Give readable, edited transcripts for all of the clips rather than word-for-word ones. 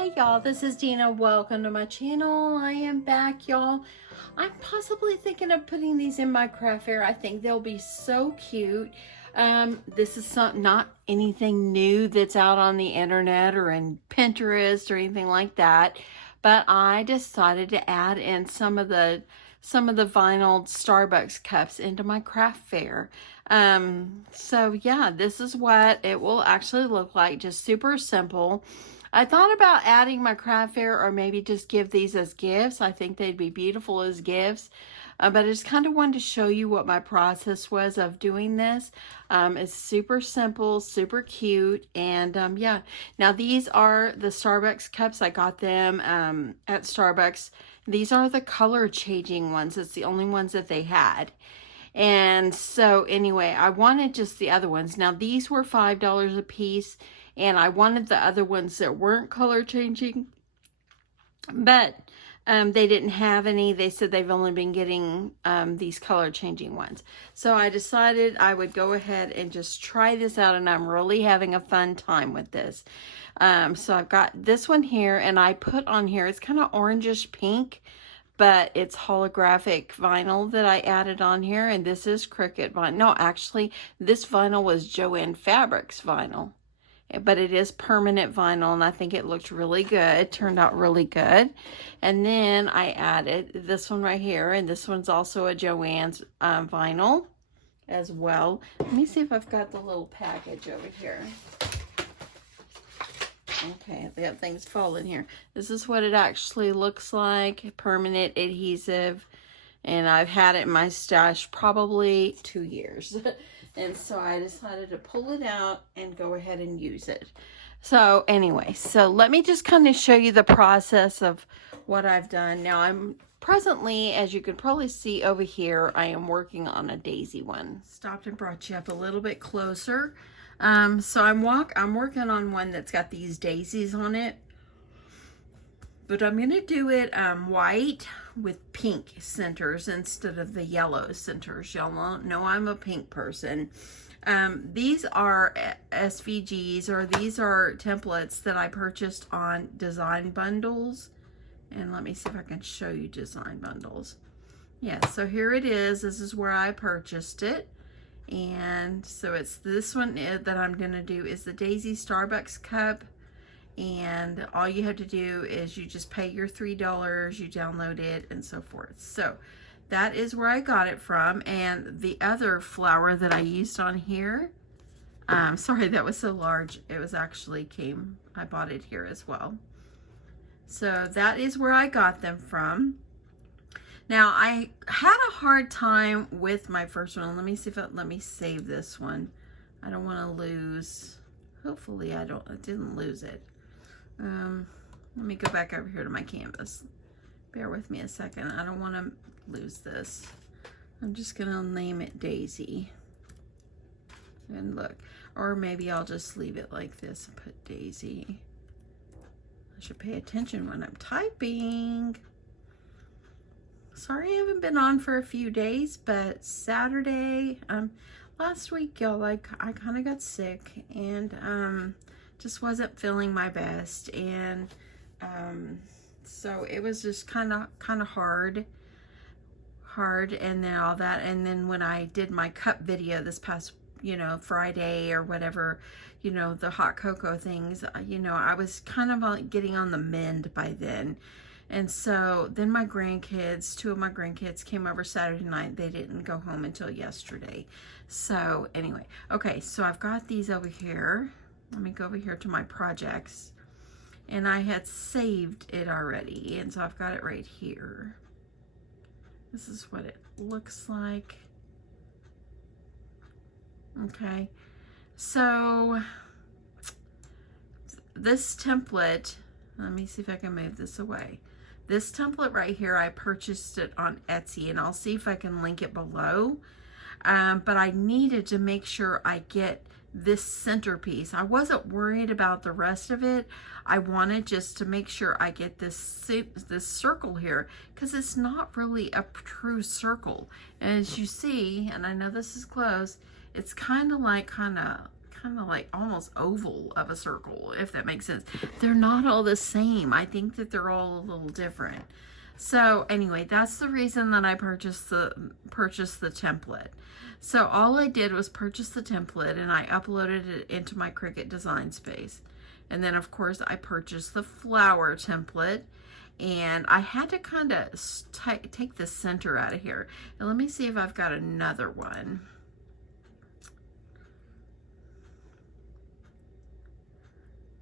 Hey y'all, this is Deanna. Welcome to my channel. I am back, y'all. I'm possibly thinking of putting these in my craft fair. I think they'll be so cute. This is not anything new that's out on the internet or in Pinterest or anything like that. But I decided to add in some of the vinyl Starbucks cups into my craft fair. So yeah, this is what it will actually look like. Just super simple. I thought about adding my craft fair or maybe just give these as gifts. I think they'd be beautiful as gifts. But I just kind of wanted to show you what my process was of doing this. It's super simple, super cute. And yeah, now these are the Starbucks cups. I got them at Starbucks. These are the color changing ones. It's the only ones that they had. And so anyway, I wanted just the other ones. Now these were $5 a piece. And I wanted the other ones that weren't color changing, but they didn't have any. They said they've only been getting these color changing ones. So I decided I would go ahead and just try this out, and I'm really having a fun time with this. So I've got this one here, and I put on here, it's kind of orangish pink, but it's holographic vinyl that I added on here, and this is Cricut vinyl. No, actually, this vinyl was Joann Fabrics vinyl. But it is permanent vinyl, and I think it looked really good. It turned out really good. And then I added this one right here, and this one's also a Joann's vinyl as well. Let me see if I've got the little package over here. Okay, that thing's falling here. This is what it actually looks like. Permanent adhesive. And I've had it in my stash probably 2 years. And so I decided to pull it out and go ahead and use it. So anyway, so let me just kind of show you the process of what I've done. Now I'm presently, as you can probably see over here, I am working on a daisy one. Stopped and brought you up a little bit closer. So I'm working on one that's got these daisies on it. But I'm going to do it white with pink centers instead of the yellow centers. Y'all know I'm a pink person. These are SVGs, or these are templates that I purchased on Design Bundles. And let me see if I can show you Design Bundles. Yeah, so here it is. This is where I purchased it. And so it's this one that I'm going to do is the Daisy Starbucks cup. And all you have to do is you just pay your $3, you download it, and so forth. So that is where I got it from. And the other flower that I used on here, sorry, that was so large. It was actually I bought it here as well. So that is where I got them from. Now I had a hard time with my first one. Let me see if let me save this one. I don't want to lose. Hopefully I didn't lose it. Let me go back over here to my canvas. Bear with me a second. I don't want to lose this. I'm just going to name it Daisy. And look. Or maybe I'll just leave it like this and put Daisy. I should pay attention when I'm typing. Sorry I haven't been on for a few days, but Saturday, last week, y'all, I kind of got sick, and just wasn't feeling my best, and so it was just kind of hard, and then all that. And then when I did my cup video this past, Friday or whatever, the hot cocoa things, I was kind of like getting on the mend by then. And so then my grandkids, 2 of my grandkids came over Saturday night. They didn't go home until yesterday. So anyway, okay, so I've got these over here. Let me go over here to my projects. And I had saved it already. And so I've got it right here. This is what it looks like. Okay, so this template, let me see if I can move this away. This template right here, I purchased it on Etsy, and I'll see if I can link it below. But I needed to make sure I get this centerpiece. I wasn't worried about the rest of it. I wanted just to make sure I get this circle here, because it's not really a true circle. And as you see, and I know this is close, it's kind of kind of like almost oval of a circle, if that makes sense. They're not all the same. I think that they're all a little different. So anyway, that's the reason that I purchased the template. So all I did was purchase the template and I uploaded it into my Cricut design space. And then of course I purchased the flower template, and I had to kind of take the center out of here. And let me see if I've got another one.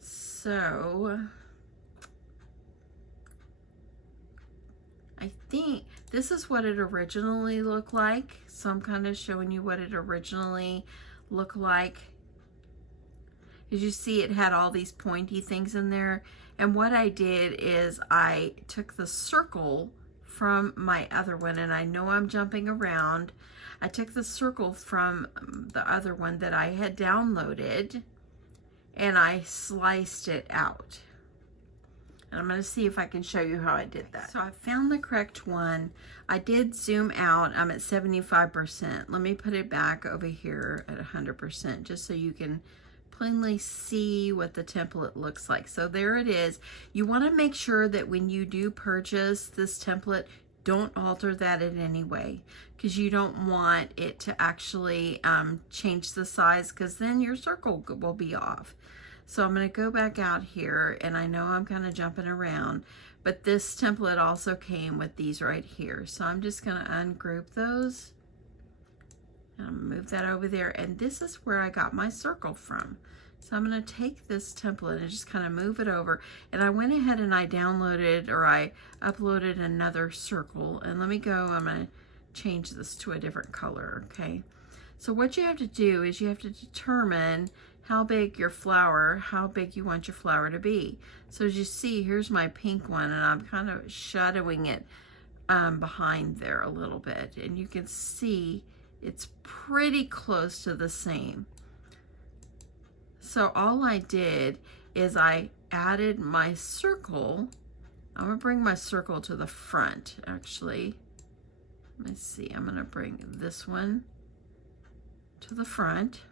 So I think this is what it originally looked like. So I'm kind of showing you what it originally looked like. As you see, it had all these pointy things in there. And what I did is I took the circle from my other one, and I know I'm jumping around. I took the circle from the other one that I had downloaded, and I sliced it out. And I'm going to see if I can show you how I did that. So I found the correct one. I did zoom out. I'm at 75%. Let me put it back over here at 100% just so you can plainly see what the template looks like. So there it is. You want to make sure that when you do purchase this template, don't alter that in any way, because you don't want it to actually change the size, because then your circle will be off. So I'm going to go back out here, and I know I'm kind of jumping around, but this template also came with these right here. So I'm just going to ungroup those. And I'm going to move that over there, and this is where I got my circle from. So I'm going to take this template and just kind of move it over, and I went ahead and I downloaded, or I uploaded another circle, and let me go, I'm going to change this to a different color, okay? So what you have to do is you have to determine how big your flower, how big you want your flower to be. So as you see, here's my pink one, and I'm kind of shadowing it behind there a little bit, and you can see it's pretty close to the same. So all I did is I added my circle. I'm gonna bring my circle to the front, actually. Let me see, I'm gonna bring this one to the front,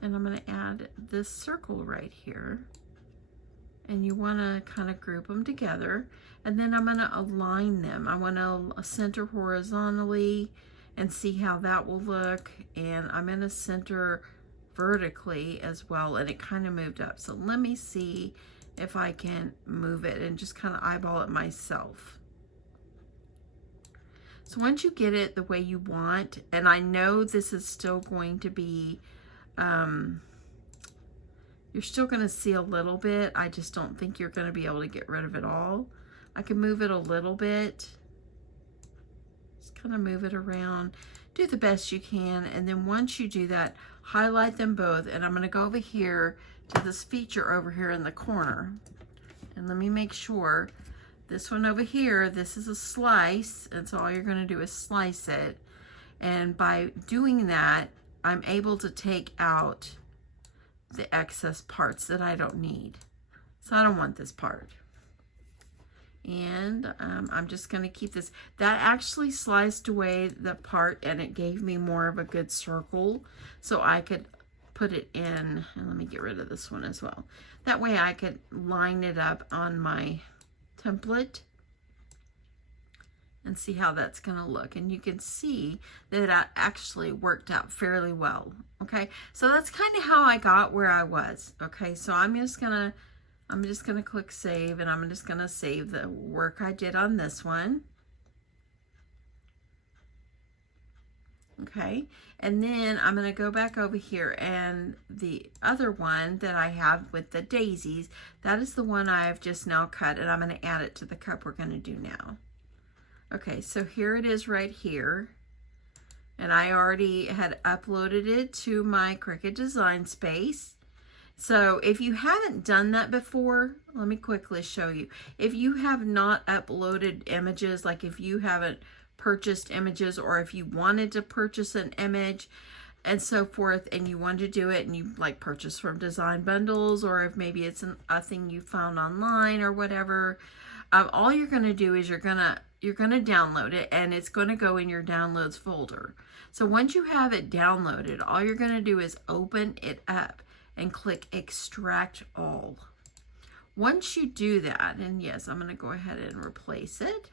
and I'm going to add this circle right here, and you want to kind of group them together, and then I'm going to align them. I want to center horizontally and see how that will look, and I'm going to center vertically as well, and it kind of moved up. So let me see if I can move it and just kind of eyeball it myself. So once you get it the way you want, and I know this is still going to be, you're still going to see a little bit. I just don't think you're going to be able to get rid of it all. I can move it a little bit. Just kind of move it around. Do the best you can. And then once you do that, highlight them both. And I'm going to go over here to this feature over here in the corner. And let me make sure. This one over here, this is a slice, and so all you're going to do is slice it. And by doing that, I'm able to take out the excess parts that I don't need. So I don't want this part. And I'm just going to keep this. That actually sliced away the part, and it gave me more of a good circle. So I could put it in, and let me get rid of this one as well. That way I could line it up on my template and see how that's going to look, and you can see that it actually worked out fairly well. Okay, so that's kind of how I got where I was. Okay, so I'm just gonna click save, and I'm just gonna save the work I did on this one. Okay, and then I'm going to go back over here, and the other one that I have with the daisies, that is the one I've just now cut, and I'm going to add it to the cup we're going to do now. Okay, so here it is right here, and I already had uploaded it to my Cricut design space. So if you haven't done that before, let me quickly show you. If you have not uploaded images, like if you haven't purchased images, or if you wanted to purchase an image and so forth, and you wanted to do it, and you like purchase from design bundles, or if maybe it's a thing you found online or whatever, all you're going to do is you're going to download it, and it's going to go in your downloads folder. So once you have it downloaded, all you're going to do is open it up and click extract all. Once you do that, and yes, I'm going to go ahead and replace it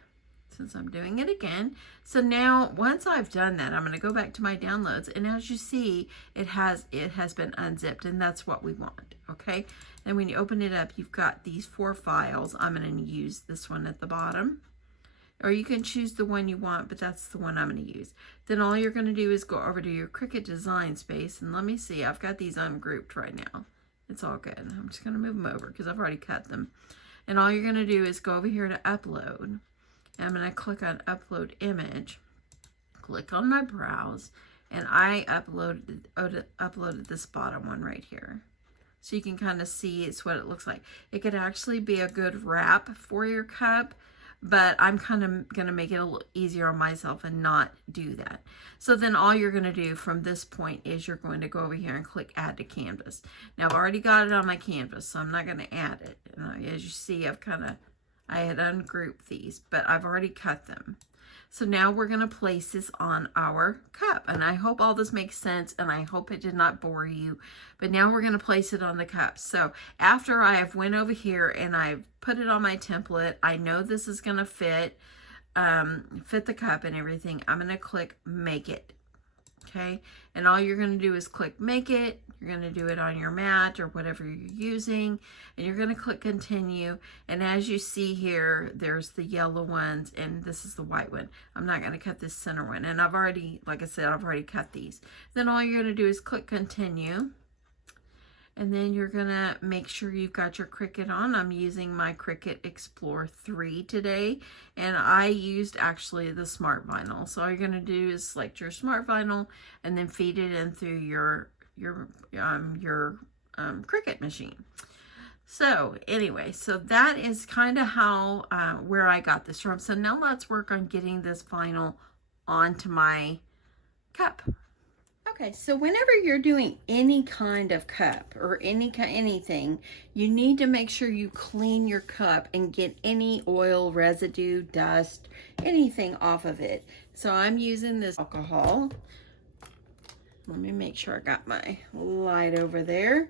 since I'm doing it again. So now once I've done that, I'm going to go back to my downloads, and as you see, it has been unzipped, and that's what we want. Okay, and when you open it up, you've got these 4 files. I'm going to use this one at the bottom, or you can choose the one you want, but that's the one I'm going to use. Then all you're going to do is go over to your Cricut design space, and let me see, I've got these ungrouped right now. It's all good. I'm just going to move them over because I've already cut them. And all you're going to do is go over here to upload. And I'm going to click on upload image, click on my browse, and I uploaded this bottom one right here. So you can kind of see it's what it looks like. It could actually be a good wrap for your cup, but I'm kind of going to make it a little easier on myself and not do that. So then all you're going to do from this point is you're going to go over here and click add to canvas. Now I've already got it on my canvas, so I'm not going to add it. And as you see, I had ungrouped these, but I've already cut them. So now we're going to place this on our cup, and I hope all this makes sense, and I hope it did not bore you, but now we're going to place it on the cup. So after I have went over here and I've put it on my template, I know this is going to fit the cup and everything. I'm going to click make it. Okay, and all you're going to do is click make it. You're going to do it on your mat or whatever you're using, and you're going to click continue. And as you see here, there's the yellow ones, and this is the white one. I'm not going to cut this center one, and I've already, like I said, I've already cut these. Then all you're going to do is click continue, and then you're going to make sure you've got your Cricut on. I'm using my Cricut Explore 3 today, and I used actually the Smart Vinyl. So all you're going to do is select your Smart Vinyl and then feed it in through your Cricut machine. So anyway, so that is kind of how where I got this from. So now let's work on getting this vinyl onto my cup. Okay, so whenever you're doing any kind of cup or anything, you need to make sure you clean your cup and get any oil, residue, dust, anything off of it. So I'm using this alcohol. Let me make sure I got my light over there.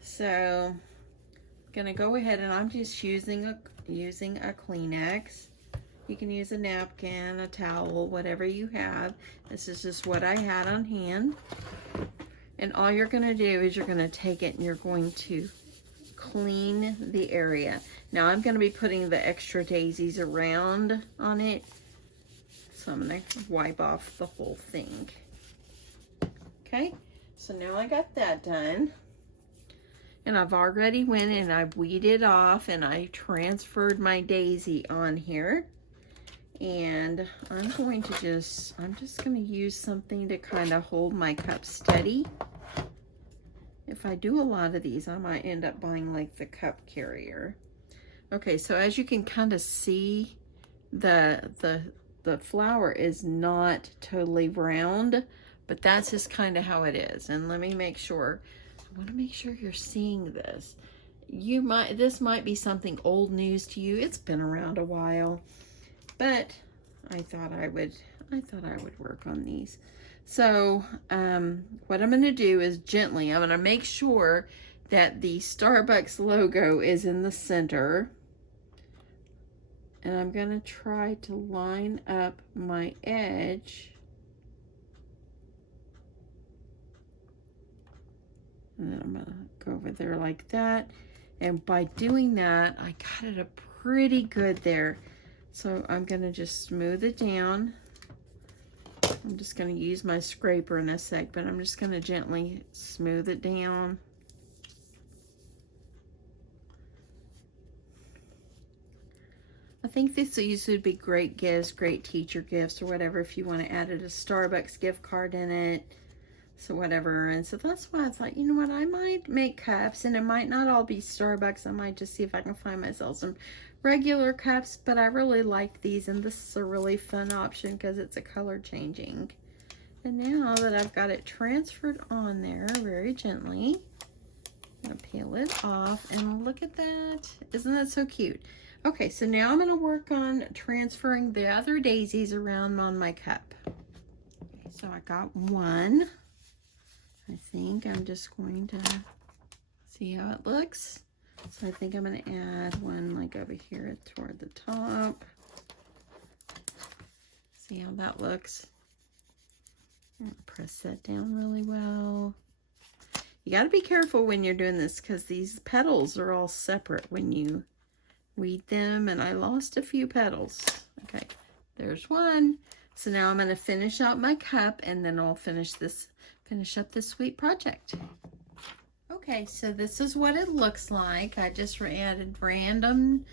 So I'm gonna go ahead, and I'm just using a Kleenex. You can use a napkin, a towel, whatever you have. This is just what I had on hand. And all you're going to do is you're going to take it and you're going to clean the area. Now I'm going to be putting the extra daisies around on it. So I'm going to wipe off the whole thing. Okay, so now I got that done. And I've already went and I've weeded off and I transferred my daisy on here. And I'm just going to use something to kind of hold my cup steady. If I do a lot of these, I might end up buying like the cup carrier. Okay, so as you can kind of see, the flower is not totally round, but that's just kind of how it is. And let me make sure, I want to make sure you're seeing this. This might be something old news to you. It's been around a while. But I thought I would work on these. So what I'm going to do is gently, I'm going to make sure that the Starbucks logo is in the center. And I'm going to try to line up my edge. And then I'm going to go over there like that. And by doing that, I got it a pretty good there. So I'm going to just smooth it down. I'm just going to use my scraper in a sec, but I'm just going to gently smooth it down. I think these would be great gifts, great teacher gifts or whatever, if you want to add a Starbucks gift card in it. So whatever. And so that's why I thought, you know what, I might make cups, and it might not all be Starbucks. I might just see if I can find myself some regular cups, but I really like these, and this is a really fun option because it's a color changing. And now that I've got it transferred on there very gently, I'm gonna peel it off, and look at that. Isn't that so cute? Okay, so now I'm going to work on transferring the other daisies around on my cup. Okay, so I got one. I think I'm just going to see how it looks. So I think I'm going to add one like over here toward the top. See how that looks. Press that down really well. You got to be careful when you're doing this because these petals are all separate when you weed them, and I lost a few petals. Okay, there's one. So now I'm going to finish out my cup, and then I'll finish up this sweet project. Okay, so this is what it looks like. I just added random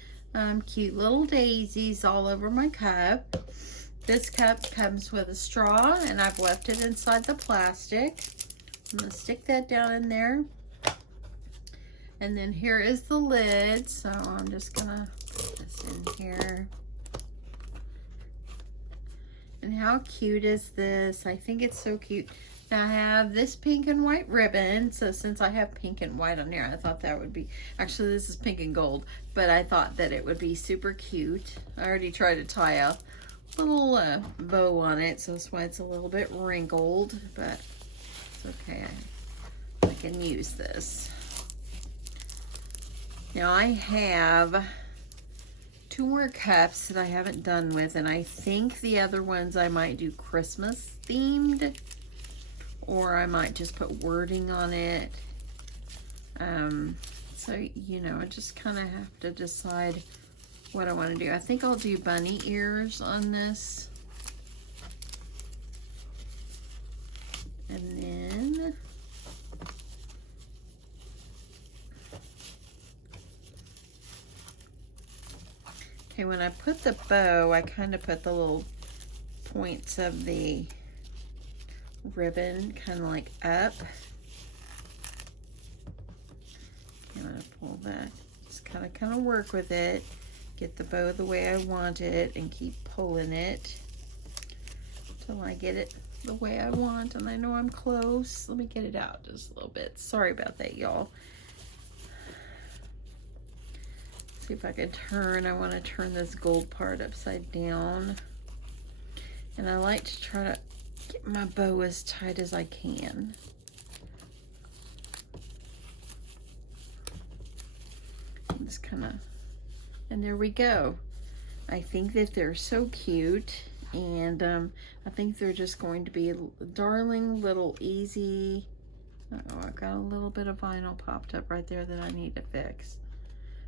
cute little daisies all over my cup. This cup comes with a straw, and I've left it inside the plastic. I'm going to stick that down in there. And then here is the lid, so I'm just going to put this in here. And how cute is this? I think it's so cute. Now I have this pink and white ribbon, so since I have pink and white on there, I thought that would be, actually this is pink and gold, but I thought that it would be super cute. I already tried to tie a little bow on it, so that's why it's a little bit wrinkled, but it's okay. I can use this. Now I have 2 more cups that I haven't done with, and I think the other ones I might do Christmas themed, or I might just put wording on it. So, you know, I just kind of have to decide what I want to do. I think I'll do bunny ears on this. And then okay, when I put the bow, I kind of put the little points of the ribbon kind of like up. I'm gonna pull that, just kind of work with it, get the bow the way I want it, and keep pulling it until I get it the way I want. And I know I'm close. Let me get it out just a little bit. Sorry about that, y'all. See if I can turn. I want to turn this gold part upside down, and I like to try to get my bow as tight as I can. Just kind of, and there we go. I think that they're so cute, and I think they're just going to be darling little easy. Uh-oh, I've got a little bit of vinyl popped up right there that I need to fix,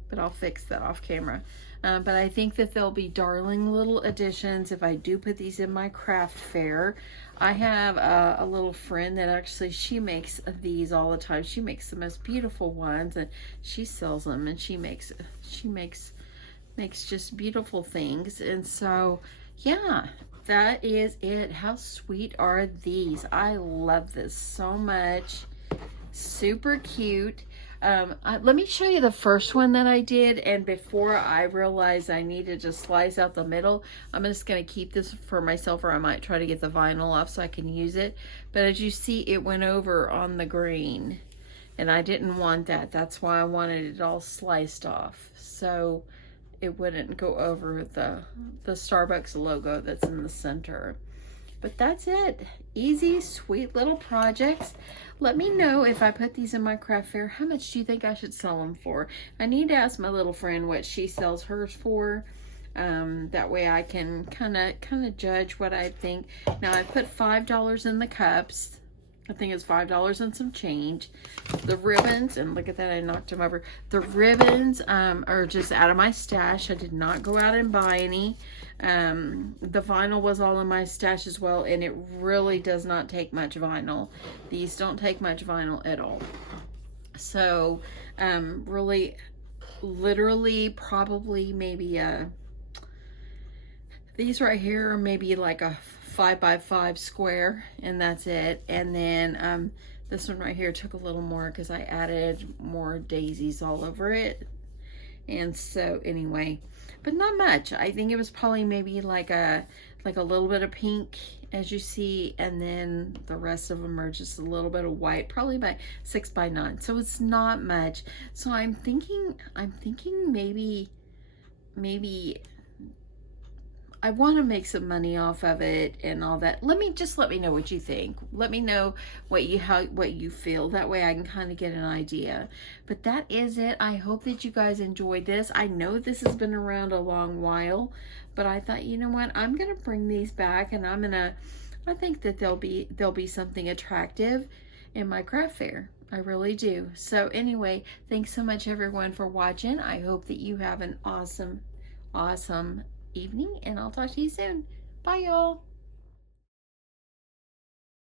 but I'll fix that off camera. But I think that they'll be darling little additions if I do put these in my craft fair. I have a little friend that actually, she makes these all the time. She makes the most beautiful ones, and she sells them, and she makes just beautiful things. And so, yeah, that is it. How sweet are these? I love this so much. Super cute. Let me show you the first one that I did, and before I realized I needed to slice out the middle, I'm just going to keep this for myself, or I might try to get the vinyl off so I can use it. But as you see, it went over on the green, and I didn't want that. That's why I wanted it all sliced off, so it wouldn't go over the Starbucks logo that's in the center. But that's it. Easy, sweet little projects. Let me know if I put these in my craft fair, how much do you think I should sell them for? I need to ask my little friend what she sells hers for. That way I can kind of judge what I think. Now I put $5 in the cups. I think it's $5 and some change. The ribbons, and look at that, I knocked them over. The ribbons are just out of my stash. I did not go out and buy any. The vinyl was all in my stash as well, and it really does not take much vinyl. These don't take much vinyl at all. So, really, literally, probably maybe these right here are maybe like a 5x5 square, and that's it. And then this one right here took a little more because I added more daisies all over it. And so anyway, but not much. I think it was probably maybe like a little bit of pink, as you see, and then the rest of them are just a little bit of white, probably by 6x9. So it's not much. So I'm thinking maybe maybe I want to make some money off of it and all that. Let me know what you think. Let me know what you feel. That way I can kind of get an idea. But that is it. I hope that you guys enjoyed this. I know this has been around a long while, but I thought, you know what? I'm going to bring these back, and I think that there'll be something attractive in my craft fair. I really do. So anyway, thanks so much everyone for watching. I hope that you have an awesome evening, and I'll talk to you soon. Bye, y'all.